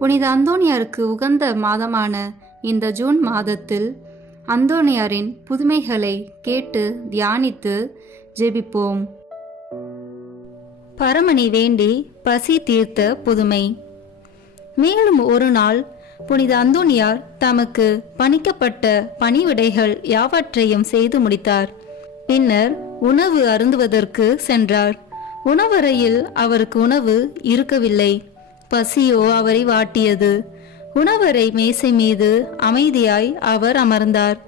புனித அந்தோனியாருக்கு உகந்த மாதமான இந்த ஜூன் மாதத்தில் அந்தோனியாரின் புதுமைகளை கேட்டு தியானித்து ஜெபிப்போம். பரமனை வேண்டி பசி தீர்த்த புதுமை. மேலும் ஒரு நாள் புனித அந்தோனியார் தமக்கு பணிக்கப்பட்ட பணிவிடைகள் யாவற்றையும் செய்து முடித்தார். பின்னர் உணவு அருந்துவதற்கு சென்றார். உணவறையில் அவருக்கு உணவு இருக்கவில்லை. பசியோ அவரை வாட்டியது. உணவறை மேசை மீது அமைதியாய் அவர் அமர்ந்தார்.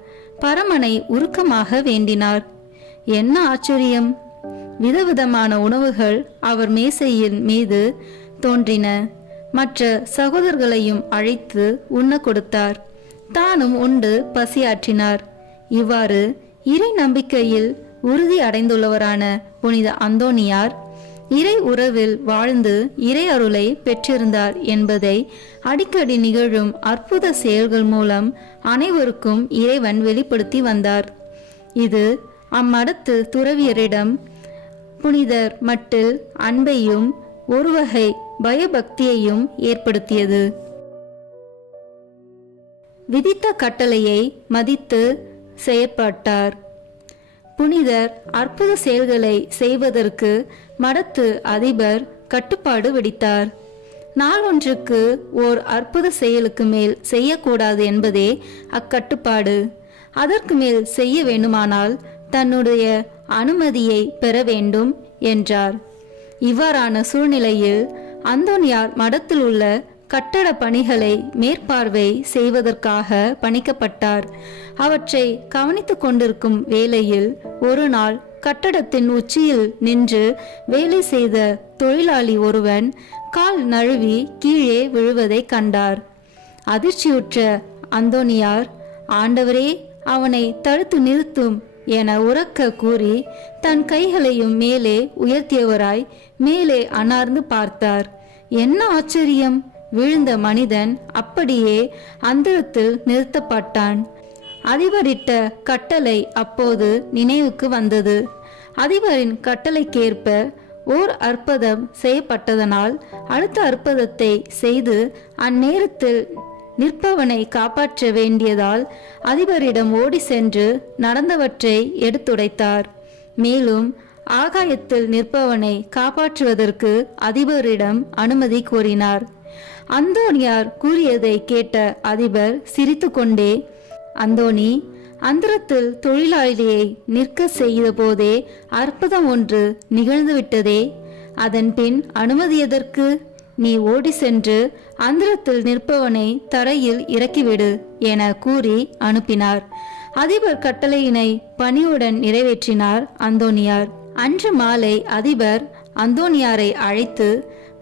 பரமனை உருக்கமாக வேண்டினார். என்ன ஆச்சரியம்! விதவிதமான உணவுகள் அவர் மேசையின் மீது தோன்றின. மற்ற சகோதரர்களையும் அழைத்து உண்ண கொடுத்தார். தானும் உண்டு பசியாற்றினார். இவ்வாறு இறை நம்பிக்கையில் உறுதி அடைந்துள்ளவரான புனித அந்தோனியார் இறை உறவில் வாழ்ந்து இறை அருளை பெற்றிருந்தார் என்பதை அடிக்கடி நிகழும் அற்புத செயல்கள் மூலம் அனைவருக்கும் இறைவன் வெளிப்படுத்தி வந்தார். இது அம்மடத்து துறவியரிடம் புனிதர் மட்டில் அன்பையும் ஒருவகை பயபக்தியையும் ஏற்படுத்தியது. விதித்த கட்டளையை மதித்து செயற்பட்டார். புனிதர் அற்புத செயல்களை செய்வதற்கு மடத்து அதிபர் கட்டுப்பாடு விதித்தார். நாள் ஒன்றுக்கு ஓர் அற்புத செயலுக்கு மேல் செய்யக்கூடாது என்பதே அக்கட்டுப்பாடு. அதற்கு மேல் செய்ய வேண்டுமானால் தன்னுடைய அனுமதியை பெற வேண்டும் என்றார். இவ்வாறான சூழ்நிலையில் அந்தோனியார் மடத்தில் உள்ள கட்டட பணிகளை மேற்பார்வை செய்வதற்காக பணிக்கப்பட்டார். அவற்றை கவனித்துக் கொண்டிருக்கும் வேளையில் ஒரு நாள் கட்டடத்தின் உச்சியில் நின்று வேலை செய்த தொழிலாளி ஒருவன் கால் நழுவி கீழே விழுவதை கண்டார். அதிர்ச்சியுற்ற அந்தோனியார், ஆண்டவரே, அவனை தடுத்து நிறுத்தும் என உரக்க கூறி தன் கைகளையும் மேலே உயர்த்தியவராய் மேலே அன்னார்ந்து பார்த்தார். என்ன ஆச்சரியம்! விழுந்த மனிதன் அப்படியே அந்தரத்தில் நிறுத்தப்பட்டான். அதிபரிட்ட கட்டளை அப்போது நினைவுக்கு வந்தது. அதிபரின் கட்டளைக்கேற்ப ஓர் அற்புதம் செய்யப்பட்டதனால் அடுத்த அற்புதத்தை செய்து அந்நேரத்தில் நிற்பவனை காப்பாற்ற வேண்டியதால் அதிபரிடம் ஓடி சென்று நடந்தவற்றை எடுத்துரைத்தார். மேலும் ஆகாயத்தில் நிற்பவனை காப்பாற்றுவதற்கு அதிபரிடம் அனுமதி கோரினார். அந்தோனியார் கூறியதை கேட்ட அதிபர் சிரித்து கொண்டே, அந்தோனி, அந்தரத்தில் தொழிலாளியை நிற்க செய்த போதே அற்புதம் ஒன்று நிகழ்ந்துவிட்டதே, அதன் பின் அனுமதி எதற்கு? நீ ஓடி சென்று அந்தரத்தில் நிற்பவனை தரையில் இறக்கிவிடு என கூறி அனுப்பினார். அதிபர் கட்டளையினை பணிவுடன் நிறைவேற்றினார் அந்தோனியார். அன்று மாலை அதிபர் அந்தோனியாரை அழைத்து,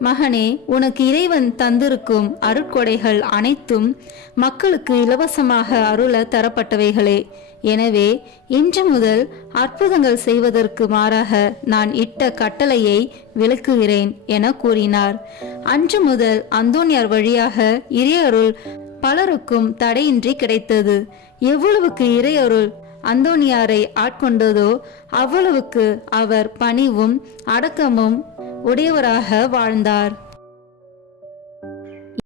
மகனே, உனக்கு இறைவன் தந்திருக்கும் அருட்கொடைகள் அனைத்தும் மக்களுக்கு இலவசமாக அருள தரப்பட்டவைகளே. எனவே இன்று முதல் அற்புதங்கள் செய்வதற்கு மாறாக நான் இட்ட கட்டளையை விலக்குகிறேன் என கூறினார். அன்று முதல் அந்தோனியார் வழியாக இறையருள் பலருக்கும் தடையின்றி கிடைத்தது. எவ்வளவுக்கு இறையருள் அந்தோனியாரை ஆட்கொண்டதோ அவ்வளவுக்கு அவர் பணிவும் அடக்கமும் உடையவராக வாழ்ந்தார்.